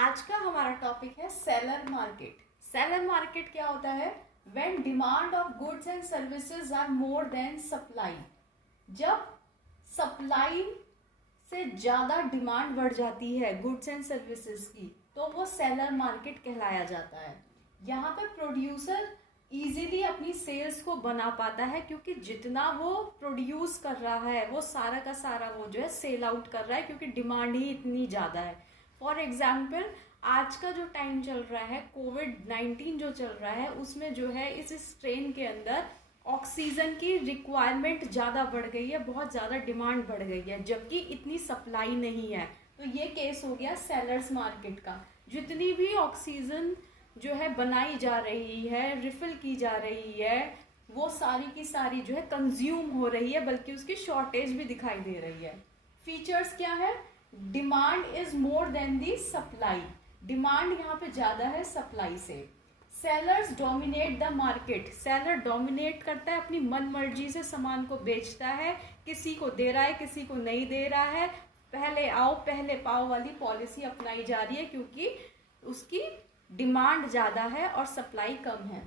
आज का हमारा टॉपिक है सेलर मार्केट। सेलर मार्केट क्या होता है? When demand of goods and services are more than supply. जब सप्लाई से ज़्यादा डिमांड बढ़ जाती है गुड्स एंड सर्विसेज की, तो वो सेलर मार्केट कहलाया जाता है। यहाँ पे प्रोड्यूसर इजीली अपनी सेल्स को बना पाता है, क्योंकि जितना वो प्रोड्यूस कर रहा है वो सारा का सारा वो जो है सेल आउट कर रहा है, क्योंकि डिमांड ही इतनी ज़्यादा है। फॉर एग्जाम्पल, आज का जो टाइम चल रहा है, कोविड-19 जो चल रहा है, उसमें जो है इस स्ट्रेन के अंदर ऑक्सीजन की रिक्वायरमेंट ज़्यादा बढ़ गई है, बहुत ज़्यादा डिमांड बढ़ गई है, जबकि इतनी सप्लाई नहीं है। तो ये केस हो गया सेलर्स मार्केट का। जितनी भी ऑक्सीजन जो है बनाई जा रही है, रिफिल की जा रही है, वो सारी की सारी जो है कंज्यूम हो रही है, बल्कि उसकी शॉर्टेज भी दिखाई दे रही है। फीचर्स क्या है? Demand is more then the supply. Demand यहाँ पे ज़्यादा है सप्लाई से। Sellers dominate the market. Seller dominate करता है, अपनी मन मर्जी से सामान को बेचता है, किसी को दे रहा है, किसी को नहीं दे रहा है। पहले आओ पहले पाओ वाली पॉलिसी अपनाई जा रही है, क्योंकि उसकी डिमांड ज़्यादा है और सप्लाई कम है।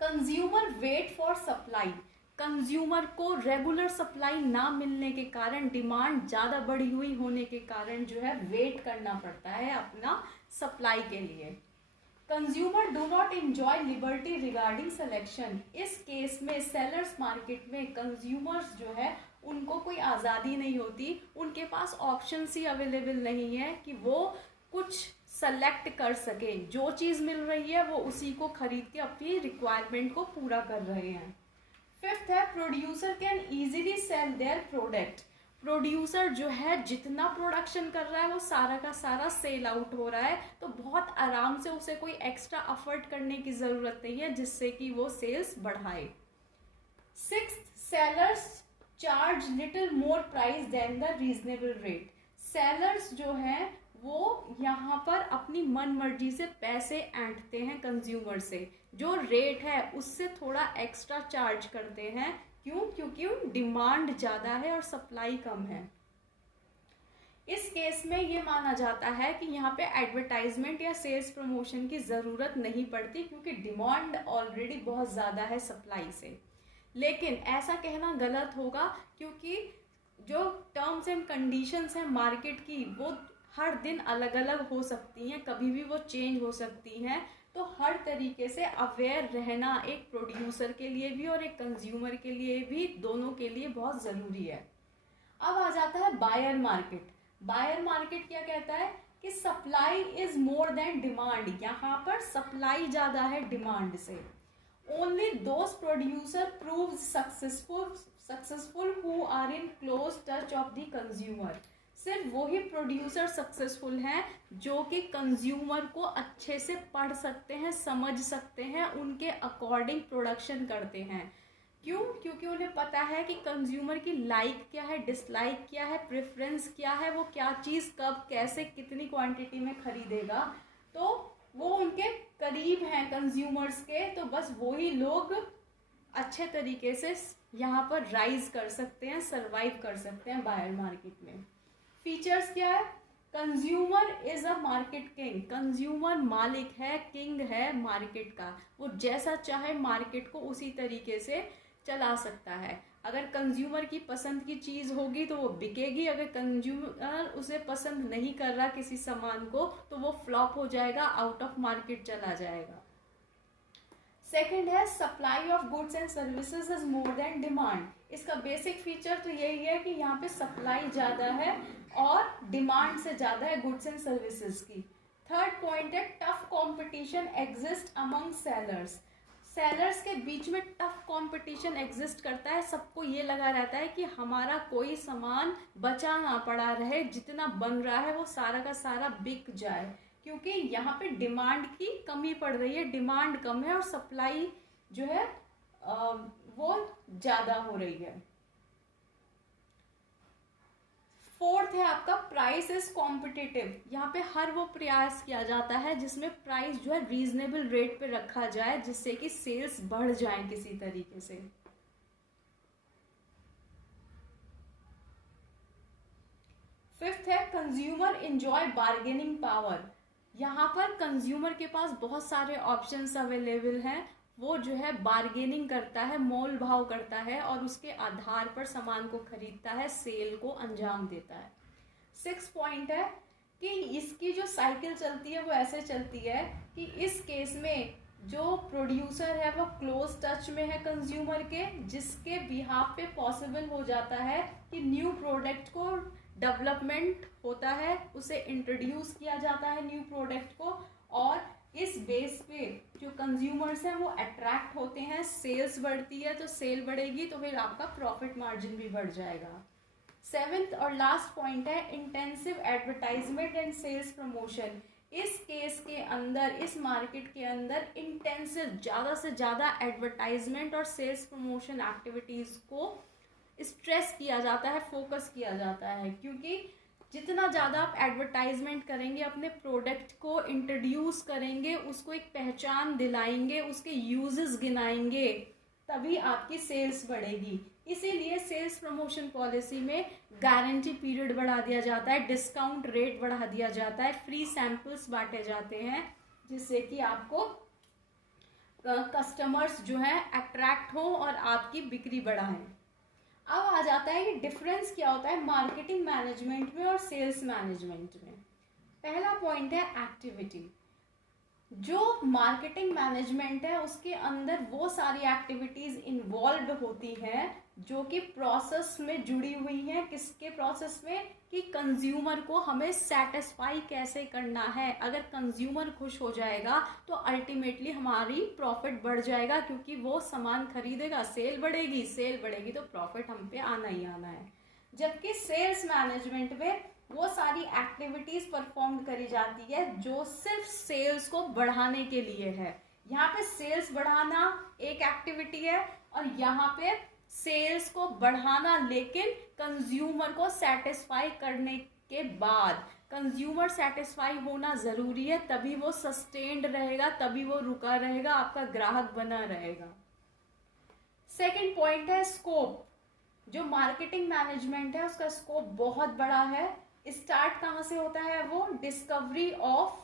Consumer wait for supply. Consumer को रेगुलर सप्लाई ना मिलने के कारण, डिमांड ज़्यादा बढ़ी हुई होने के कारण जो है वेट करना पड़ता है अपना सप्लाई के लिए। Consumer do not enjoy liberty regarding selection. इस केस में सेलर्स मार्केट में कंज्यूमर्स जो है उनको कोई आज़ादी नहीं होती, उनके पास ऑप्शंस ही अवेलेबल नहीं है कि वो कुछ सेलेक्ट कर सके। जो चीज़ मिल रही है वो उसी को खरीद के अपनी रिक्वायरमेंट को पूरा कर रहे हैं। फिफ्थ है producer can easily sell their product. Producer जो है जितना प्रोडक्शन कर रहा है वो सारा का सारा सेल आउट हो रहा है, तो बहुत आराम से उसे कोई एक्स्ट्रा एफर्ट करने की ज़रूरत नहीं है जिससे कि वो सेल्स बढ़ाए। Sixth, sellers charge little more price than the reasonable rate. Sellers जो हैं वो यहाँ पर अपनी मन मर्जी से पैसे ऐंठते हैं कंज्यूमर से, जो रेट है उससे थोड़ा एक्स्ट्रा चार्ज करते हैं। क्यों? क्योंकि डिमांड ज़्यादा है और सप्लाई कम है। इस केस में ये माना जाता है कि यहाँ पे एडवर्टाइजमेंट या सेल्स प्रमोशन की ज़रूरत नहीं पड़ती, क्योंकि डिमांड ऑलरेडी बहुत ज़्यादा है सप्लाई से। लेकिन ऐसा कहना गलत होगा, क्योंकि जो टर्म्स एंड कंडीशंस हैं मार्केट की वो हर दिन अलग अलग हो सकती हैं, कभी भी वो चेंज हो सकती हैं। तो हर तरीके से अवेयर रहना एक प्रोड्यूसर के लिए भी और एक कंज्यूमर के लिए भी, दोनों के लिए बहुत ज़रूरी है। अब आ जाता है बायर मार्केट। बायर मार्केट क्या कहता है कि supply is more than demand. यहाँ पर सप्लाई ज़्यादा है डिमांड से। Only those producer prove successful who are in close touch of the consumer. सिर्फ वही प्रोड्यूसर सक्सेसफुल हैं जो कि कंज्यूमर को अच्छे से पढ़ सकते हैं, समझ सकते हैं, उनके अकॉर्डिंग प्रोडक्शन करते हैं। क्यों? क्योंकि उन्हें पता है कि कंज्यूमर की लाइक क्या है, डिसलाइक क्या है, प्रेफरेंस क्या है, वो क्या चीज़ कब कैसे कितनी क्वांटिटी में खरीदेगा। तो वो उनके करीब हैं कंज्यूमर्स के, तो बस वही लोग अच्छे तरीके से यहाँ पर राइज कर सकते हैं, सरवाइव कर सकते हैं बायर मार्केट में। फीचर्स क्या है? Consumer is a market king. Consumer मालिक है, किंग है मार्केट का। वो जैसा चाहे मार्केट को उसी तरीके से चला सकता है। अगर कंज्यूमर की पसंद की चीज़ होगी तो वो बिकेगी, अगर कंज्यूमर उसे पसंद नहीं कर रहा किसी सामान को तो वो फ्लॉप हो जाएगा, आउट ऑफ मार्केट चला जाएगा। सेकेंड है supply of goods and services is more than demand. इसका बेसिक फीचर तो यही है कि यहाँ पे सप्लाई ज़्यादा है और डिमांड से ज़्यादा है गुड्स एंड सर्विसेज की। थर्ड पॉइंट है tough competition exist among sellers. Sellers के बीच में टफ कंपटीशन एग्जिस्ट करता है। सबको ये लगा रहता है कि हमारा कोई सामान बचा ना पड़ा रहे, जितना बन रहा है वो सारा का सारा बिक जाए, क्योंकि यहाँ पे डिमांड की कमी पड़ रही है, डिमांड कम है और सप्लाई जो है वो ज़्यादा हो रही है। फोर्थ है आपका प्राइस इज कॉम्पिटिटिव। यहाँ पे हर वो प्रयास किया जाता है जिसमें प्राइस जो है रीजनेबल रेट पे रखा जाए, जिससे कि सेल्स बढ़ जाए किसी तरीके से। फिफ्थ है कंज्यूमर एंजॉय बार्गेनिंग पावर। यहाँ पर कंज्यूमर के पास बहुत सारे ऑप्शंस अवेलेबल हैं, वो जो है बार्गेनिंग करता है, मोल भाव करता है और उसके आधार पर सामान को खरीदता है, सेल को अंजाम देता है। 6 पॉइंट है कि इसकी जो साइकिल चलती है वो ऐसे चलती है कि इस केस में जो प्रोड्यूसर है वो क्लोज टच में है कंज्यूमर के, जिसके बिहाफ पे पॉसिबल हो जाता है कि न्यू प्रोडक्ट को डेवलपमेंट होता है, उसे इंट्रोड्यूस किया जाता है न्यू प्रोडक्ट को, और इस बेस पे जो कंज्यूमर्स हैं वो अट्रैक्ट होते हैं, सेल्स बढ़ती है, तो सेल बढ़ेगी तो फिर आपका प्रॉफिट मार्जिन भी बढ़ जाएगा। 7th और लास्ट पॉइंट है intensive advertisement and sales promotion. इस केस के अंदर, इस मार्केट के अंदर इंटेंसिव, ज़्यादा से ज़्यादा एडवर्टाइजमेंट और सेल्स प्रमोशन एक्टिविटीज़ को स्ट्रेस किया जाता है, फोकस किया जाता है, क्योंकि जितना ज़्यादा आप एडवर्टाइजमेंट करेंगे, अपने प्रोडक्ट को इंट्रोड्यूस करेंगे, उसको एक पहचान दिलाएंगे, उसके यूजेस गिनाएंगे, तभी आपकी सेल्स बढ़ेगी। इसीलिए सेल्स प्रमोशन पॉलिसी में गारंटी पीरियड बढ़ा दिया जाता है, डिस्काउंट रेट बढ़ा दिया जाता है, फ्री सैंपल्स बांटे जाते हैं, जिससे कि आपको कस्टमर्स जो है अट्रैक्ट हो और आपकी बिक्री बढ़ाएं। अब आ जाता है कि डिफरेंस क्या होता है मार्केटिंग मैनेजमेंट में और सेल्स मैनेजमेंट में। पहला पॉइंट है एक्टिविटी। जो मार्केटिंग मैनेजमेंट है उसके अंदर वो सारी एक्टिविटीज इन्वॉल्व होती हैं जो कि प्रोसेस में जुड़ी हुई हैं। किसके प्रोसेस में? कि कंज्यूमर को हमें सेटिस्फाई कैसे करना है। अगर कंज्यूमर खुश हो जाएगा तो अल्टीमेटली हमारी प्रॉफिट बढ़ जाएगा, क्योंकि वो सामान खरीदेगा, सेल बढ़ेगी, सेल बढ़ेगी तो प्रॉफिट हम पे आना ही आना है। जबकि सेल्स मैनेजमेंट में वो सारी एक्टिविटीज परफॉर्म करी जाती है जो सिर्फ सेल्स को बढ़ाने के लिए है। यहाँ पे सेल्स बढ़ाना एक एक्टिविटी है और यहाँ पे सेल्स को बढ़ाना, लेकिन कंज्यूमर को सेटिस्फाई करने के बाद। कंज्यूमर सेटिस्फाई होना जरूरी है, तभी वो सस्टेन्ड रहेगा, तभी वो रुका रहेगा, आपका ग्राहक बना रहेगा। सेकंड पॉइंट है स्कोप। जो मार्केटिंग मैनेजमेंट है उसका स्कोप बहुत बड़ा है। स्टार्ट कहाँ से होता है? वो discovery of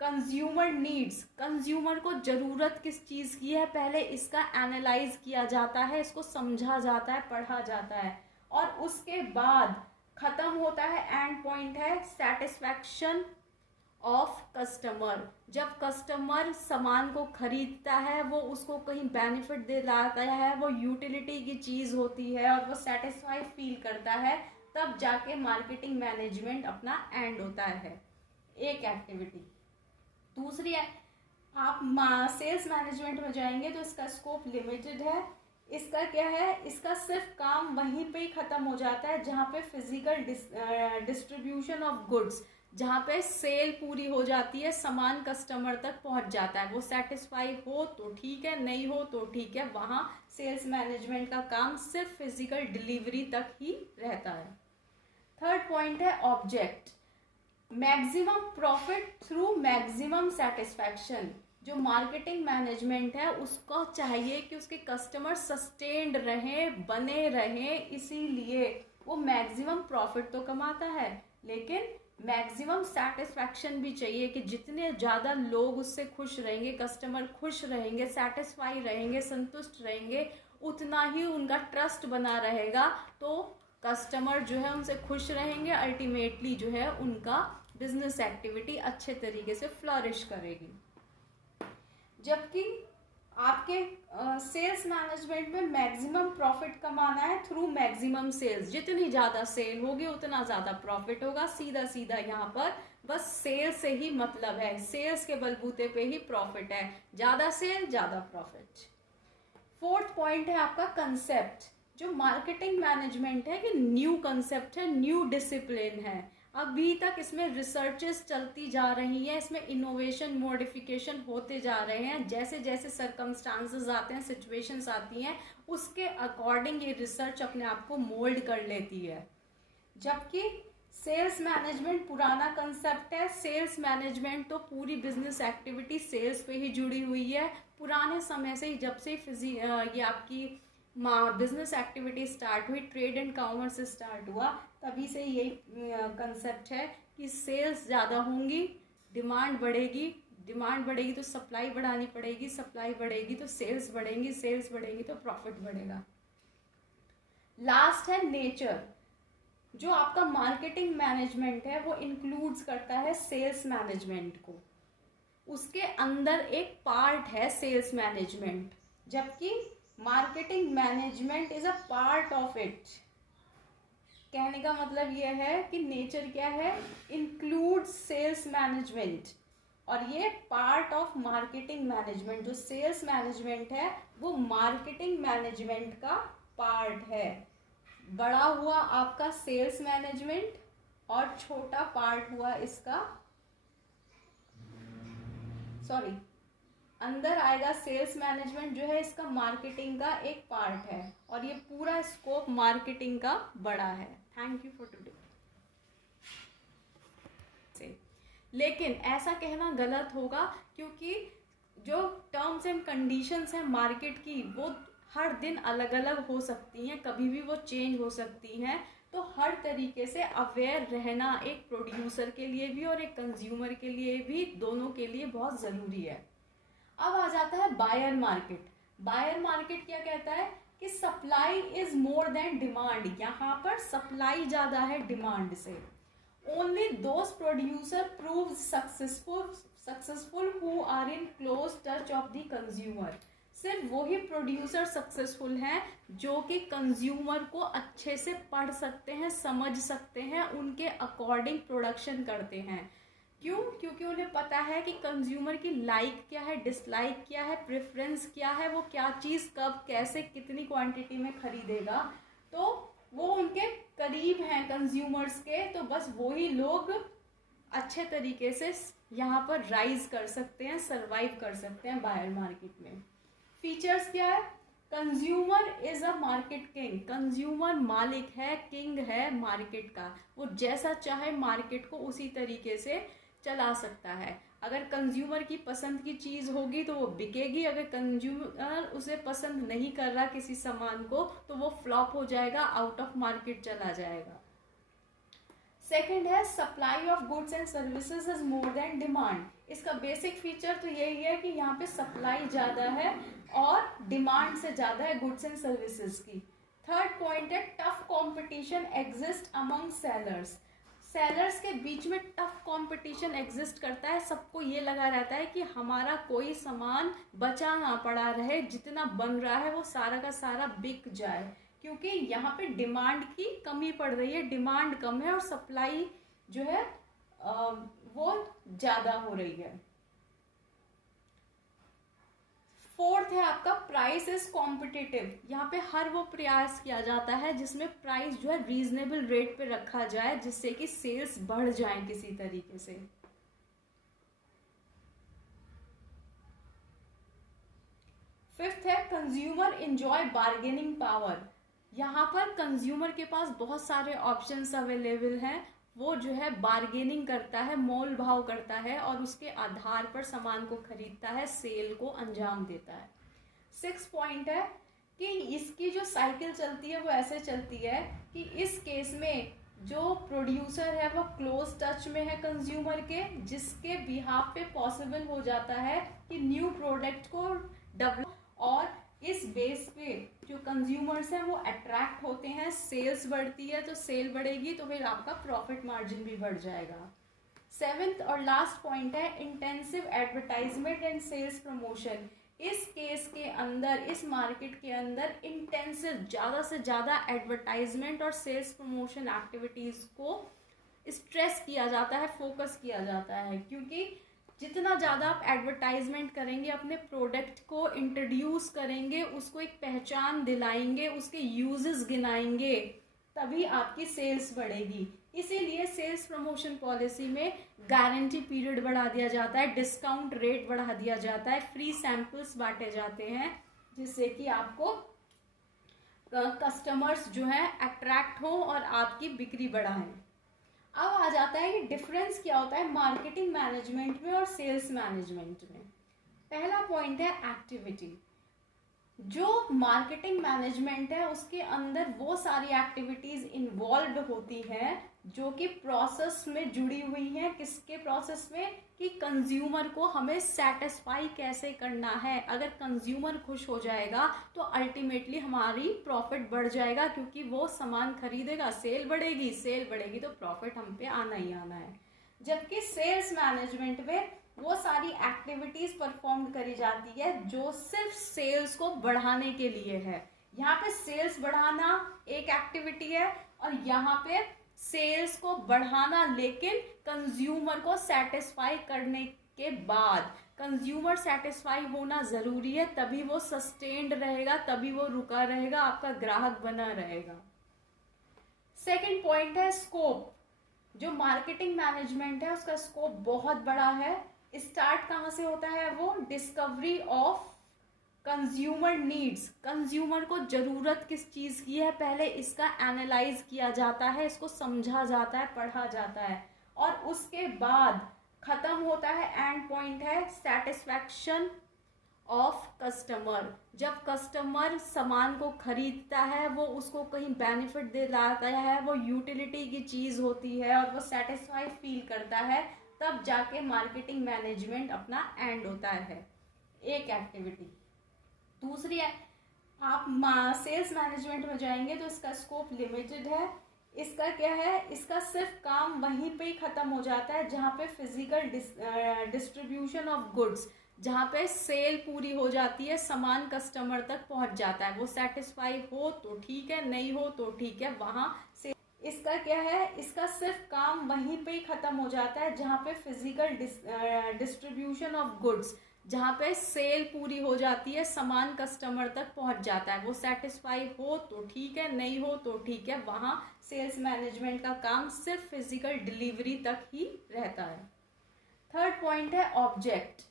consumer needs. Consumer को जरूरत किस चीज की है, पहले इसका एनालाइज किया जाता है, इसको समझा जाता है, पढ़ा जाता है, और उसके बाद खत्म होता है। एंड पॉइंट है सेटिस्फैक्शन ऑफ कस्टमर। जब कस्टमर सामान को खरीदता है, वो उसको कहीं बेनिफिट दिलाता है, वो यूटिलिटी की चीज होती है और वो सेटिस्फाई फील करता है, तब जाके मार्केटिंग मैनेजमेंट अपना एंड होता है, एक एक्टिविटी। दूसरी है, आप सेल्स मैनेजमेंट में जाएंगे तो इसका स्कोप लिमिटेड है। इसका क्या है? इसका सिर्फ काम वहीं पे ही खत्म हो जाता है जहाँ पे फिजिकल डिस्ट्रीब्यूशन ऑफ गुड्स, जहाँ पे सेल पूरी हो जाती है, सामान कस्टमर तक पहुँच जाता है। वो सेटिस्फाई हो तो ठीक है, नहीं हो तो ठीक है, वहाँ सेल्स मैनेजमेंट का काम सिर्फ फिजिकल डिलीवरी तक ही रहता है। थर्ड पॉइंट है object. Maximum profit through maximum satisfaction. जो मार्केटिंग मैनेजमेंट है उसको चाहिए कि उसके कस्टमर सस्टेन्ड रहें, बने रहें, इसीलिए वो मैक्सिमम प्रॉफिट तो कमाता है, लेकिन मैक्सिमम सेटिस्फैक्शन भी चाहिए कि जितने ज़्यादा लोग उससे खुश रहेंगे, कस्टमर खुश रहेंगे, सेटिस्फाई रहेंगे, संतुष्ट रहेंगे, उतना ही उनका ट्रस्ट बना रहेगा। तो कस्टमर जो है उनसे खुश रहेंगे, अल्टीमेटली जो है उनका बिजनेस एक्टिविटी अच्छे तरीके से फ्लरिश करेगी। जबकि आपके सेल्स मैनेजमेंट में मैक्सिमम प्रॉफिट कमाना है थ्रू मैक्सिमम सेल्स। जितनी ज़्यादा सेल होगी उतना ज़्यादा प्रॉफिट होगा। सीधा सीधा यहाँ पर बस सेल से ही मतलब है, सेल्स के बलबूते पे ही प्रॉफिट है, ज़्यादा सेल ज़्यादा प्रॉफिट। फोर्थ पॉइंट है आपका कंसेप्ट। जो मार्केटिंग मैनेजमेंट है कि न्यू कंसेप्ट है, न्यू डिसिप्लिन है। अभी तक इसमें रिसर्चेस चलती जा रही हैं, इसमें इनोवेशन, मॉडिफिकेशन होते जा रहे हैं। जैसे जैसे सर्कमस्टांसेस आते हैं, सिचुएशंस आती हैं, उसके अकॉर्डिंग ये रिसर्च अपने आप को मोल्ड कर लेती है। जबकि सेल्स मैनेजमेंट पुराना कंसेप्ट है। सेल्स मैनेजमेंट तो पूरी बिजनेस एक्टिविटी सेल्स पे ही जुड़ी हुई है। पुराने समय से ही, जब से ये आपकी बिजनेस एक्टिविटी स्टार्ट हुई, ट्रेड एंड कॉमर्स स्टार्ट हुआ, तभी से यही कंसेप्ट है कि सेल्स ज़्यादा होंगी, डिमांड बढ़ेगी, डिमांड बढ़ेगी तो सप्लाई बढ़ानी पड़ेगी, सप्लाई बढ़ेगी तो सेल्स बढ़ेंगी, सेल्स बढ़ेंगी तो प्रॉफिट बढ़ेगा। लास्ट है नेचर। जो आपका मार्केटिंग मैनेजमेंट है वो इंक्लूड्स करता है सेल्स मैनेजमेंट को, उसके अंदर एक पार्ट है सेल्स मैनेजमेंट, जबकि marketing management is a part of it. कहने का मतलब यह है कि नेचर क्या है, इंक्लूड्स सेल्स मैनेजमेंट, और ये पार्ट ऑफ मार्केटिंग मैनेजमेंट। जो सेल्स मैनेजमेंट है वो मार्केटिंग मैनेजमेंट का पार्ट है। बड़ा हुआ आपका सेल्स मैनेजमेंट और छोटा पार्ट हुआ इसका, सॉरी, अंदर आएगा सेल्स मैनेजमेंट जो है इसका मार्केटिंग का एक पार्ट है, और ये पूरा स्कोप मार्केटिंग का बड़ा है। Thank you for today. लेकिन ऐसा कहना गलत होगा, क्योंकि जो टर्म्स एंड कंडीशंस हैं मार्केट की वो हर दिन अलग अलग हो सकती हैं, कभी भी वो चेंज हो सकती हैं। तो हर तरीके से अवेयर रहना एक प्रोड्यूसर के लिए भी और एक कंज्यूमर के लिए भी, दोनों के लिए बहुत ज़रूरी है। अब आ जाता है बायर मार्केट। बायर मार्केट क्या कहता है कि supply is more than demand. यहाँ पर सप्लाई ज़्यादा है डिमांड से। Only those producer prove successful who are in close touch of the consumer. सिर्फ वही प्रोड्यूसर सक्सेसफुल हैं जो कि कंज्यूमर को अच्छे से पढ़ सकते हैं, समझ सकते हैं, उनके अकॉर्डिंग प्रोडक्शन करते हैं। क्यों? क्योंकि उन्हें पता है कि कंज्यूमर की लाइक क्या है, डिसलाइक क्या है, प्रेफरेंस क्या है, वो क्या चीज़ कब कैसे कितनी क्वांटिटी में खरीदेगा। तो वो उनके करीब हैं कंज्यूमर्स के, तो बस वही लोग अच्छे तरीके से यहाँ पर राइज कर सकते हैं, सरवाइव कर सकते हैं बायर मार्केट में। फीचर्स क्या है? Consumer is a market king. Consumer मालिक है, किंग है मार्केट का। वो जैसा चाहे मार्केट को उसी तरीके से चला सकता है। अगर कंज्यूमर की पसंद की चीज़ होगी तो वो बिकेगी, अगर कंज्यूमर उसे पसंद नहीं कर रहा किसी सामान को तो वो फ्लॉप हो जाएगा, आउट ऑफ मार्केट चला जाएगा। सेकेंड है supply of goods and services is more than demand. इसका बेसिक फीचर तो यही है कि यहाँ पे सप्लाई ज़्यादा है और डिमांड से ज़्यादा है गुड्स एंड सर्विसेज की। थर्ड पॉइंट है tough competition exist among sellers. Sellers के बीच में टफ कंपटीशन एग्जिस्ट करता है। सबको ये लगा रहता है कि हमारा कोई सामान बचा ना पड़ा रहे, जितना बन रहा है वो सारा का सारा बिक जाए, क्योंकि यहाँ पे डिमांड की कमी पड़ रही है, डिमांड कम है और सप्लाई जो है वो ज़्यादा हो रही है। फोर्थ है आपका प्राइस इज कॉम्पिटिटिव। यहाँ पे हर वो प्रयास किया जाता है जिसमें प्राइस जो है रीजनेबल रेट पे रखा जाए, जिससे कि सेल्स बढ़ जाए किसी तरीके से। फिफ्थ है कंज्यूमर इंजॉय बार्गेनिंग पावर। यहाँ पर कंज्यूमर के पास बहुत सारे ऑप्शंस अवेलेबल हैं, वो जो है बार्गेनिंग करता है, मोल भाव करता है और उसके आधार पर सामान को खरीदता है, सेल को अंजाम देता है। 6 पॉइंट है कि इसकी जो साइकिल चलती है वो ऐसे चलती है कि इस केस में जो प्रोड्यूसर है वो क्लोज टच में है कंज्यूमर के, जिसके बिहाफ पे पॉसिबल हो जाता है कि न्यू प्रोडक्ट को डेवलप, और इस बेस पे जो कंज्यूमर्स हैं वो अट्रैक्ट होते हैं, सेल्स बढ़ती है तो सेल बढ़ेगी तो फिर आपका प्रॉफिट मार्जिन भी बढ़ जाएगा। 7th और लास्ट पॉइंट है intensive advertisement and sales promotion. इस केस के अंदर, इस मार्केट के अंदर इंटेंसिव ज़्यादा से ज़्यादा एडवर्टाइजमेंट और सेल्स प्रमोशन एक्टिविटीज़ को स्ट्रेस किया जाता है, फोकस किया जाता है, क्योंकि जितना ज़्यादा आप एडवर्टाइजमेंट करेंगे, अपने प्रोडक्ट को इंट्रोड्यूस करेंगे, उसको एक पहचान दिलाएंगे, उसके यूजेस गिनाएंगे, तभी आपकी सेल्स बढ़ेगी। इसीलिए सेल्स प्रमोशन पॉलिसी में गारंटी पीरियड बढ़ा दिया जाता है, डिस्काउंट रेट बढ़ा दिया जाता है, फ्री सैंपल्स बांटे जाते हैं, जिससे कि आपको कस्टमर्स जो हैं अट्रैक्ट हो और आपकी बिक्री बढ़ाएं। अब आ जाता है कि डिफरेंस क्या होता है मार्केटिंग मैनेजमेंट में और सेल्स मैनेजमेंट में। पहला पॉइंट है एक्टिविटी। जो मार्केटिंग मैनेजमेंट है उसके अंदर वो सारी एक्टिविटीज इन्वॉल्व होती हैं जो कि प्रोसेस में जुड़ी हुई हैं। किसके प्रोसेस में? कि कंज्यूमर को हमें सेटिस्फाई कैसे करना है। अगर कंज्यूमर खुश हो जाएगा तो अल्टीमेटली हमारी प्रॉफिट बढ़ जाएगा, क्योंकि वो सामान खरीदेगा, सेल बढ़ेगी तो प्रॉफिट हम पे आना ही आना है। जबकि सेल्स मैनेजमेंट में वो सारी एक्टिविटीज परफॉर्म करी जाती है जो सिर्फ सेल्स को बढ़ाने के लिए है। यहाँ पे सेल्स बढ़ाना एक एक्टिविटी है और यहाँ पे सेल्स को बढ़ाना लेकिन कंज्यूमर को सेटिस्फाई करने के बाद। कंज्यूमर सेटिस्फाई होना जरूरी है, तभी वो सस्टेन्ड रहेगा, तभी वो रुका रहेगा, आपका ग्राहक बना रहेगा। सेकंड पॉइंट है स्कोप। जो मार्केटिंग मैनेजमेंट है उसका स्कोप बहुत बड़ा है। स्टार्ट कहाँ से होता है? वो discovery of consumer needs. Consumer को जरूरत किस चीज की है, पहले इसका एनालाइज किया जाता है, इसको समझा जाता है, पढ़ा जाता है, और उसके बाद खत्म होता है। एंड पॉइंट है सेटिस्फैक्शन ऑफ कस्टमर। जब कस्टमर सामान को खरीदता है, वो उसको कहीं बेनिफिट दिलाता है, वो यूटिलिटी की चीज होती है और वो सेटिस्फाई फील करता है, तब जाके मार्केटिंग मैनेजमेंट अपना एंड होता है। एक एक्टिविटी। दूसरी है, आप सेल्स मैनेजमेंट में जाएंगे तो इसका स्कोप लिमिटेड है। इसका क्या है? इसका सिर्फ काम वहीं पे ही खत्म हो जाता है जहाँ पे फिजिकल डिस्ट्रीब्यूशन ऑफ गुड्स, जहाँ पे सेल पूरी हो जाती है, सामान कस्टमर तक पहुँच जाता है। वो सेटिस्फाई हो तो ठीक है, नहीं हो तो ठीक है, वहाँ से। इसका क्या है? इसका सिर्फ काम वहीं पे ही खत्म हो जाता है जहाँ पे फिजिकल डिस्ट्रीब्यूशन ऑफ गुड्स, जहाँ पे सेल पूरी हो जाती है, सामान कस्टमर तक पहुँच जाता है। वो सेटिस्फाई हो तो ठीक है, नहीं हो तो ठीक है, वहाँ सेल्स मैनेजमेंट का काम सिर्फ फिजिकल डिलीवरी तक ही रहता है। थर्ड पॉइंट है object.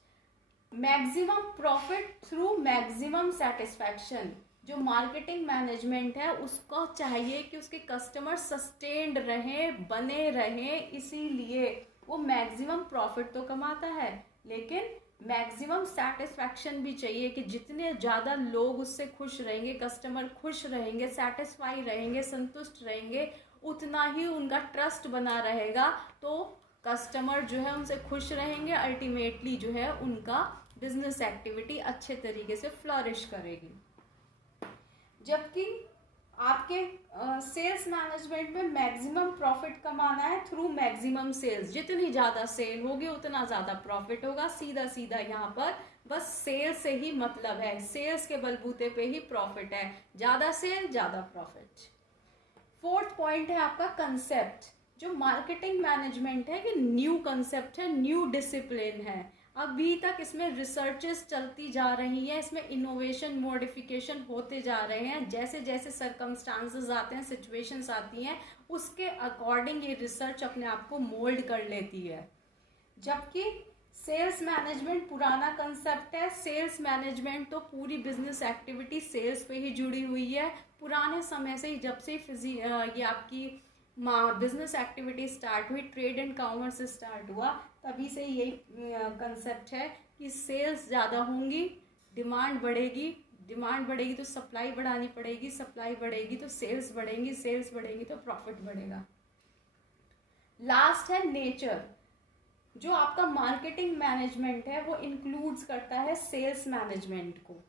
Maximum profit through maximum satisfaction. जो मार्केटिंग मैनेजमेंट है उसको चाहिए कि उसके कस्टमर सस्टेन्ड रहें, बने रहें, इसीलिए वो मैक्सिमम प्रॉफिट तो कमाता है, लेकिन मैक्सिमम सेटिस्फैक्शन भी चाहिए कि जितने ज़्यादा लोग उससे खुश रहेंगे, कस्टमर खुश रहेंगे, सेटिस्फाई रहेंगे, संतुष्ट रहेंगे, उतना ही उनका ट्रस्ट बना रहेगा। तो कस्टमर जो है उनसे खुश रहेंगे, अल्टीमेटली जो है उनका बिजनेस एक्टिविटी अच्छे तरीके से फ्लरिश करेगी। जबकि आपके सेल्स मैनेजमेंट में मैक्सिमम प्रॉफिट कमाना है थ्रू मैक्सिमम सेल्स। जितनी ज़्यादा सेल होगी उतना ज़्यादा प्रॉफिट होगा। सीधा सीधा यहाँ पर बस सेल से ही मतलब है, सेल्स के बलबूते पे ही प्रॉफिट है, ज़्यादा सेल ज़्यादा प्रॉफिट। फोर्थ पॉइंट है आपका कंसेप्ट। जो मार्केटिंग मैनेजमेंट है ये न्यू कंसेप्ट है, न्यू डिसिप्लिन है। अभी तक इसमें रिसर्चेस चलती जा रही हैं, इसमें इनोवेशन मॉडिफिकेशन होते जा रहे हैं। जैसे जैसे सरकमस्टांसेस आते हैं, सिचुएशंस आती हैं, उसके अकॉर्डिंग ये रिसर्च अपने आप को मोल्ड कर लेती है। जबकि सेल्स मैनेजमेंट पुराना कंसेप्ट है। सेल्स मैनेजमेंट तो पूरी बिजनेस एक्टिविटी सेल्स पे ही जुड़ी हुई है। पुराने समय से ही, जब से ये आपकी बिजनेस एक्टिविटी स्टार्ट हुई, ट्रेड एंड कॉमर्स स्टार्ट हुआ, तभी से यही कंसेप्ट है कि सेल्स ज़्यादा होंगी, डिमांड बढ़ेगी तो सप्लाई बढ़ानी पड़ेगी, सप्लाई बढ़ेगी तो सेल्स बढ़ेंगी, सेल्स बढ़ेंगी तो प्रॉफिट बढ़ेगा। लास्ट है नेचर। जो आपका मार्केटिंग मैनेजमेंट है वो इंक्लूड्स करता है सेल्स मैनेजमेंट को।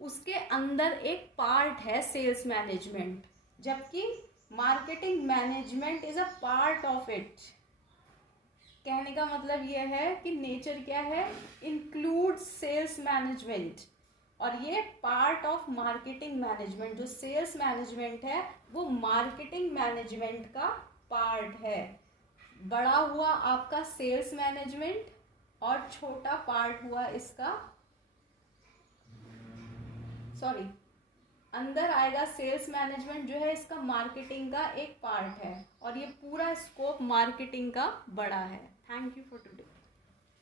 उसके अंदर एक पार्ट है सेल्स मैनेजमेंट, जबकि marketing management is a part of it. कहने का मतलब यह है कि नेचर क्या है? इंक्लूड्स सेल्स मैनेजमेंट, और ये पार्ट ऑफ मार्केटिंग मैनेजमेंट। जो सेल्स मैनेजमेंट है वो मार्केटिंग मैनेजमेंट का पार्ट है। बड़ा हुआ आपका सेल्स मैनेजमेंट और छोटा पार्ट हुआ इसका, अंदर आएगा सेल्स मैनेजमेंट जो है इसका मार्केटिंग का एक पार्ट है, और ये पूरा स्कोप मार्केटिंग का बड़ा है। Thank you for today.